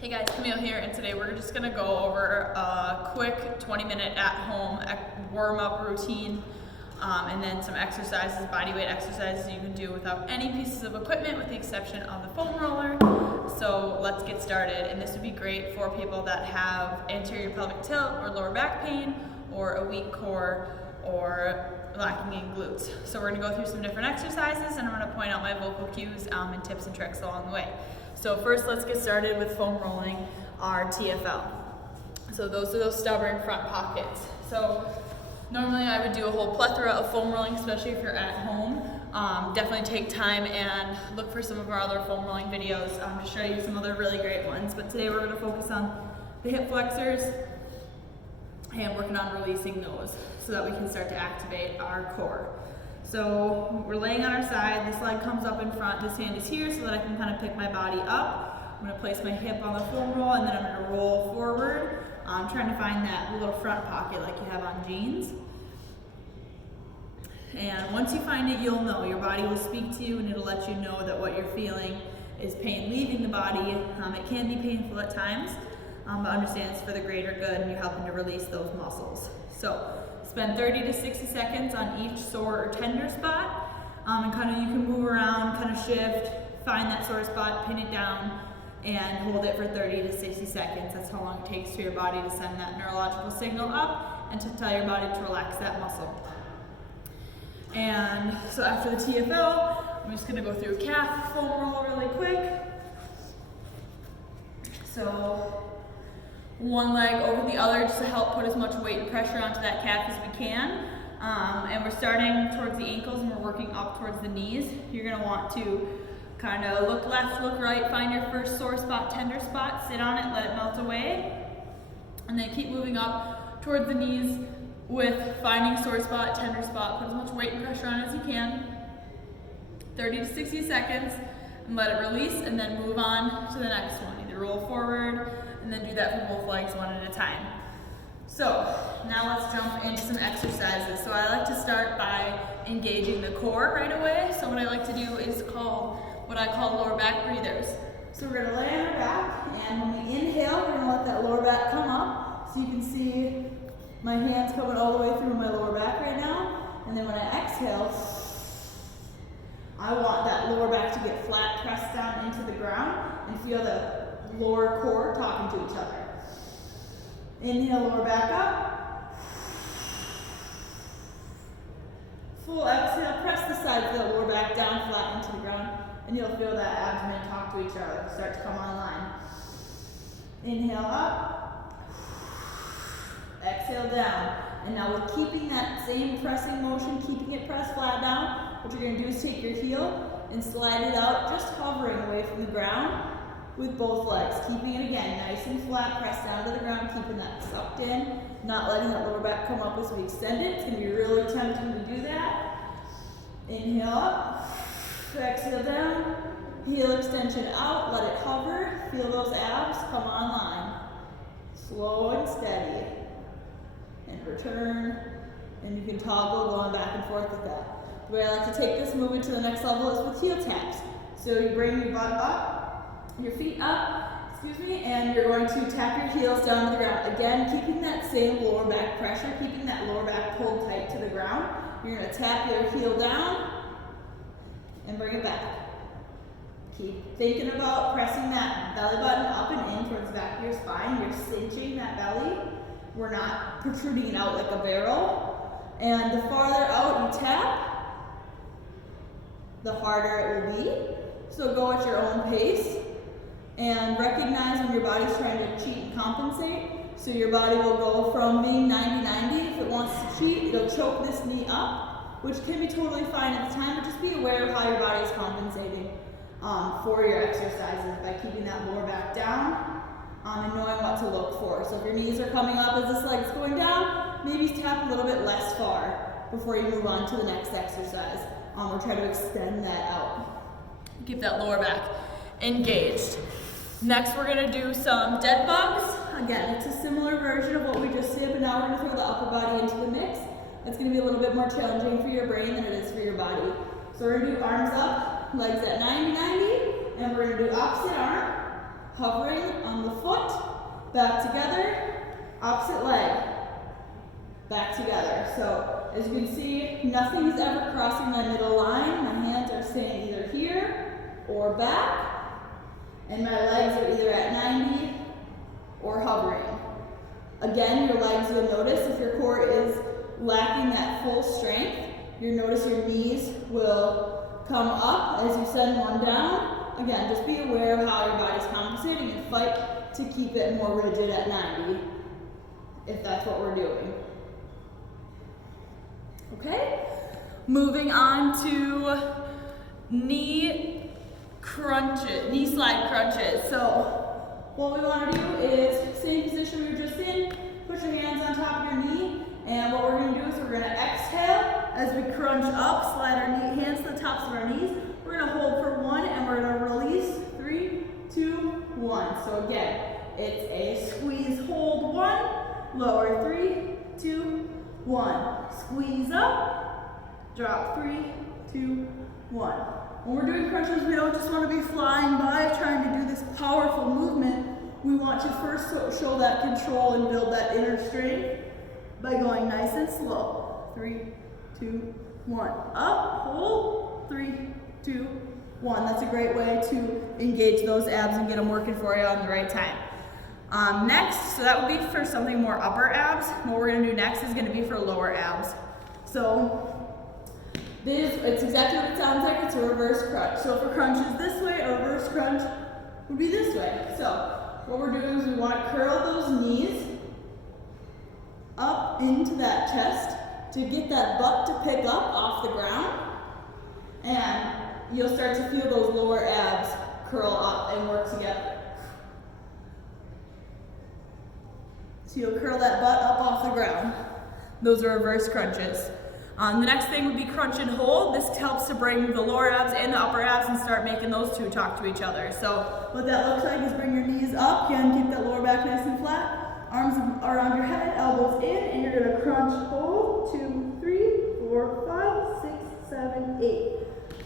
Hey guys, Camille here, and today we're just gonna go over a quick 20-minute at-home warm-up routine, and then some exercises, body weight exercises you can do without any pieces of equipment with the exception of the foam roller. So let's get started, and this would be great for people that have anterior pelvic tilt or lower back pain or a weak core or lacking in glutes. So we're gonna go through some different exercises, and I'm gonna point out my vocal cues and tips and tricks along the way. So first, let's get started with foam rolling our TFL. So those are those stubborn front pockets. So normally I would do a whole plethora of foam rolling, especially if you're at home. Definitely take time and look for some of our other foam rolling videos to show you some other really great ones. But today we're going to focus on the hip flexors and working on releasing those so that we can start to activate our core. So we're laying on our side, this leg comes up in front, this hand is here so that I can kind of pick my body up. I'm going to place my hip on the foam roll and then I'm going to roll forward. I'm trying to find that little front pocket like you have on jeans. And once you find it, you'll know. Your body will speak to you and it'll let you know that what you're feeling is pain leaving the body. It can be painful at times, but understand it's for the greater good and you're helping to release those muscles. So spend 30 to 60 seconds on each sore or tender spot, and kind of you can move around, kind of shift, find that sore spot, pin it down, and hold it for 30 to 60 seconds. That's how long it takes for your body to send that neurological signal up and to tell your body to relax that muscle. And so after the TFL, I'm just gonna go through a calf foam roll really quick. So one leg over the other just to help put as much weight and pressure onto that calf as we can. And we're starting towards the ankles and we're working up towards the knees. You're gonna want to kind of look left, look right, find your first sore spot, tender spot, sit on it, let it melt away. And then keep moving up towards the knees with finding sore spot, tender spot, put as much weight and pressure on as you can. 30 to 60 seconds and let it release and then move on to the next one. Either roll forward and then do that for both legs one at a time. So now let's jump into some exercises. So I like to start by engaging the core right away. So what I like to do is what I call lower back breathers. So we're gonna lay on our back, and when we inhale, we're gonna let that lower back come up. So you can see my hands coming all the way through my lower back right now. And then when I exhale, I want that lower back to get flat, pressed down into the ground, and feel the lower core talking to each other. Inhale, lower back up. Full exhale, press the sides of the lower back down, flat into the ground, and you'll feel that abdomen talk to each other, start to come online. Inhale up. Exhale down. And now we're keeping that same pressing motion, keeping it pressed flat down. What you're going to do is take your heel and slide it out, just hovering away from the ground with both legs. Keeping it again nice and flat, pressed down to the ground, keeping that sucked in, not letting that lower back come up as we extend it. It's going to be really tempting to do that. Inhale up, exhale down, heel extension out, let it hover, feel those abs come online. Slow and steady. And return, and you can toggle going back and forth with that. The way I like to take this movement to the next level is with heel taps. So you bring your butt up, your feet up, and you're going to tap your heels down to the ground. Again, keeping that same lower back pressure, keeping that lower back pulled tight to the ground. You're going to tap your heel down and bring it back. Keep thinking about pressing that belly button up and in towards the back of your spine. You're cinching that belly. We're not protruding it out like a barrel. And the farther out you tap, the harder it will be. So go at your own pace and recognize when your body's trying to cheat and compensate. So your body will go from being 90-90. If it wants to cheat, it'll choke this knee up, which can be totally fine at the time, but just be aware of how your body is compensating for your exercises by keeping that lower back down. And knowing what to look for. So if your knees are coming up as this leg's going down, maybe tap a little bit less far before you move on to the next exercise. Or try to extend that out. Keep that lower back engaged. Next, we're gonna do some dead bugs. Again, it's a similar version of what we just did, but now we're gonna throw the upper body into the mix. That's gonna be a little bit more challenging for your brain than it is for your body. So we're gonna do arms up, legs at 90-90, and we're gonna do opposite arm. hovering on the foot, back together, opposite leg, back together. So as you can see, nothing is ever crossing my middle line. My hands are staying either here or back, and my legs are either at 90 or hovering. Again, your legs, you'll notice if your core is lacking that full strength, you'll notice your knees will come up as you send one down. Again, just be aware of how your body's compensating and fight to keep it more rigid at 90, if that's what we're doing. Okay, moving on to knee crunches, knee slide crunches. So what we want to do is, same position we were just in, put your hands on top of your knee, and what we're going to do is we're going to exhale as we crunch up, slide our hands to the tops of our knees. We're going to hold for 1 and we're going to release. 3, 2, 1. So again, it's a squeeze, hold 1, lower 3, 2, 1. Squeeze up, drop 3, 2, 1. When we're doing crunches, we don't just want to be flying by trying to do this powerful movement. We want to first show that control and build that inner strength by going nice and slow. 3, 2, 1. Up, hold, 3, 2, 1. That's a great way to engage those abs and get them working for you on the right time. Next, so that would be for something more upper abs. What we're going to do next is going to be for lower abs. So it's exactly what it sounds like. It's a reverse crunch. So if a crunch is this way, a reverse crunch would be this way. So what we're doing is we want to curl those knees up into that chest to get that butt to pick up off the ground, and you'll start to feel those lower abs curl up and work together. So you'll curl that butt up off the ground. Those are reverse crunches. The next thing would be crunch and hold. This helps to bring the lower abs and the upper abs and start making those two talk to each other. So what that looks like is bring your knees up, again, keep that lower back nice and flat. Arms around your head, elbows in, and you're gonna crunch, hold, 2, 3, 4, 5, 6, 7, 8.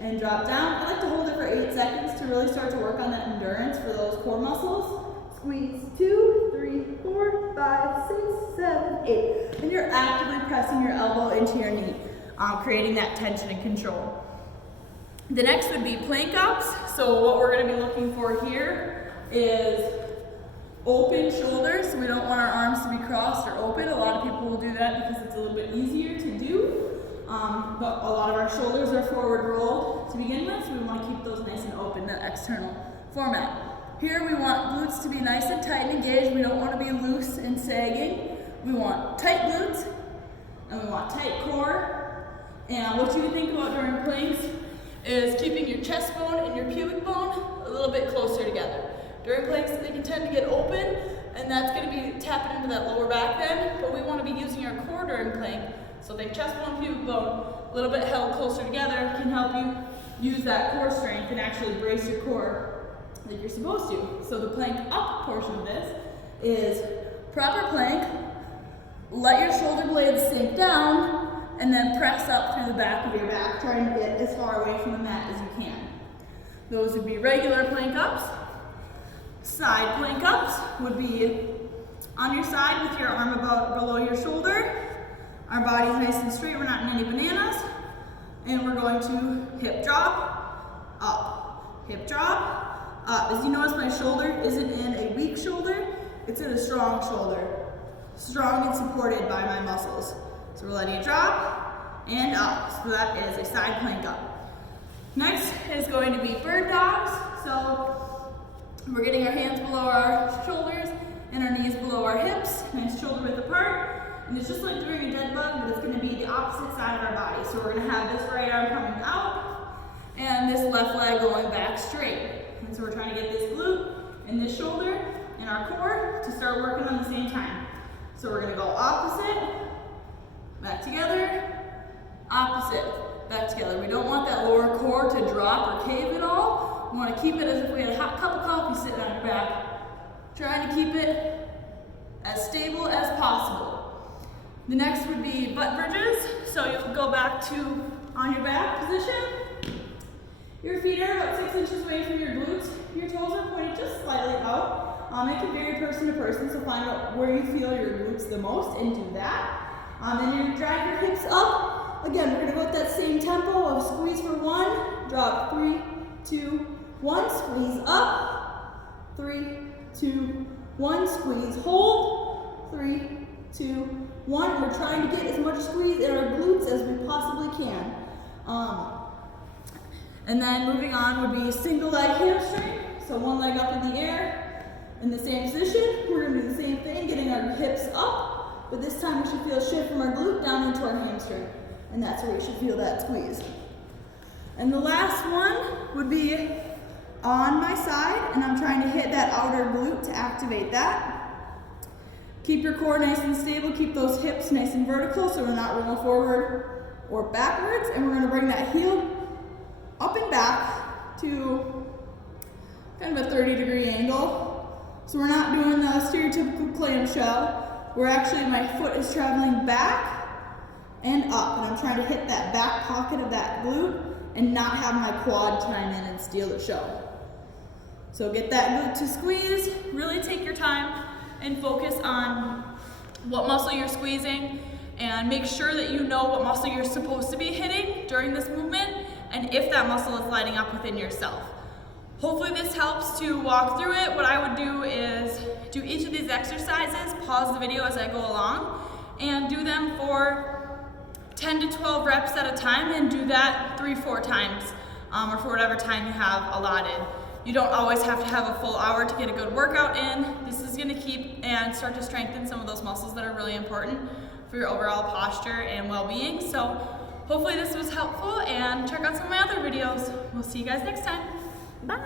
And drop down. I like to hold it for 8 seconds to really start to work on that endurance for those core muscles. Squeeze, 2, 3, 4, 5, 6, 7, 8. And you're actively pressing your elbow into your knee, creating that tension and control. The next would be plank ups. So what we're gonna be looking for here is open shoulders. So we don't want our arms to be crossed or open. A lot of people will do that because it's a little bit easier to do. But a lot of our shoulders are forward rolled to begin with, so we want to keep those nice and open, that external format. Here we want glutes to be nice and tight and engaged. We don't want to be loose and sagging. We want tight glutes, and we want tight core. And what you would think about during planks is keeping your chest bone and your pubic bone a little bit closer together. During planks, they can tend to get open, and that's going to be tapping into that lower back then, but we want to be using our core during plank. So think chest bone, pubic bone, a little bit held closer together can help you use that core strength and actually brace your core like you're supposed to. So the plank up portion of this is proper plank, let your shoulder blades sink down, and then press up through the back of your back, trying to get as far away from the mat as you can. Those would be regular plank ups. Side plank ups would be on your side with your arm below your shoulder. Our body's nice and straight, we're not in any bananas. And we're going to hip drop, up, hip drop, up. As you notice, my shoulder isn't in a weak shoulder, it's in a strong shoulder. Strong and supported by my muscles. So we're letting it drop and up. So that is a side plank up. Next is going to be bird dogs. So we're getting our hands below our shoulders and our knees below our hips, nice shoulder width apart. And it's just like doing a dead bug, but it's going to be the opposite side of our body. So we're going to have this right arm coming out and this left leg going back straight. And so we're trying to get this glute and this shoulder and our core to start working on the same time. So we're going to go opposite, back together, opposite, back together. We don't want that lower core to drop or cave at all. We want to keep it as if we had a hot cup of coffee sitting on your back. Trying to keep it as stable as possible. The next would be butt bridges. So you'll go back to on your back position. Your feet are about 6 inches away from your glutes. Your toes are pointed just slightly out. It can vary person to person, so find out where you feel your glutes the most and do that. And then drive your hips up. Again, we're gonna go at that same tempo of squeeze for 1, drop, 3, 2, 1, squeeze up, 3, 2, 1, squeeze, hold, 3, 2, 1. We're trying to get as much squeeze in our glutes as we possibly can. And then moving on would be a single leg hamstring. So one leg up in the air, in the same position. We're gonna do the same thing, getting our hips up, but this time we should feel a shift from our glute down into our hamstring. And that's where you should feel that squeeze. And the last one would be on my side, and I'm trying to hit that outer glute to activate that. Keep your core nice and stable, keep those hips nice and vertical so we're not rolling forward or backwards, and we're gonna bring that heel up and back to kind of a 30-degree angle. So we're not doing the stereotypical clamshell, where actually my foot is traveling back and up, and I'm trying to hit that back pocket of that glute and not have my quad chime in and steal the show. So get that glute to squeeze, really take your time and focus on what muscle you're squeezing, and make sure that you know what muscle you're supposed to be hitting during this movement and if that muscle is lighting up within yourself. Hopefully this helps to walk through it. What I would do is do each of these exercises, pause the video as I go along, and do them for 10 to 12 reps at a time, and do that 3-4 times, or for whatever time you have allotted. You don't always have to have a full hour to get a good workout in. This is gonna keep and start to strengthen some of those muscles that are really important for your overall posture and well-being. So hopefully this was helpful, and check out some of my other videos. We'll see you guys next time. Bye.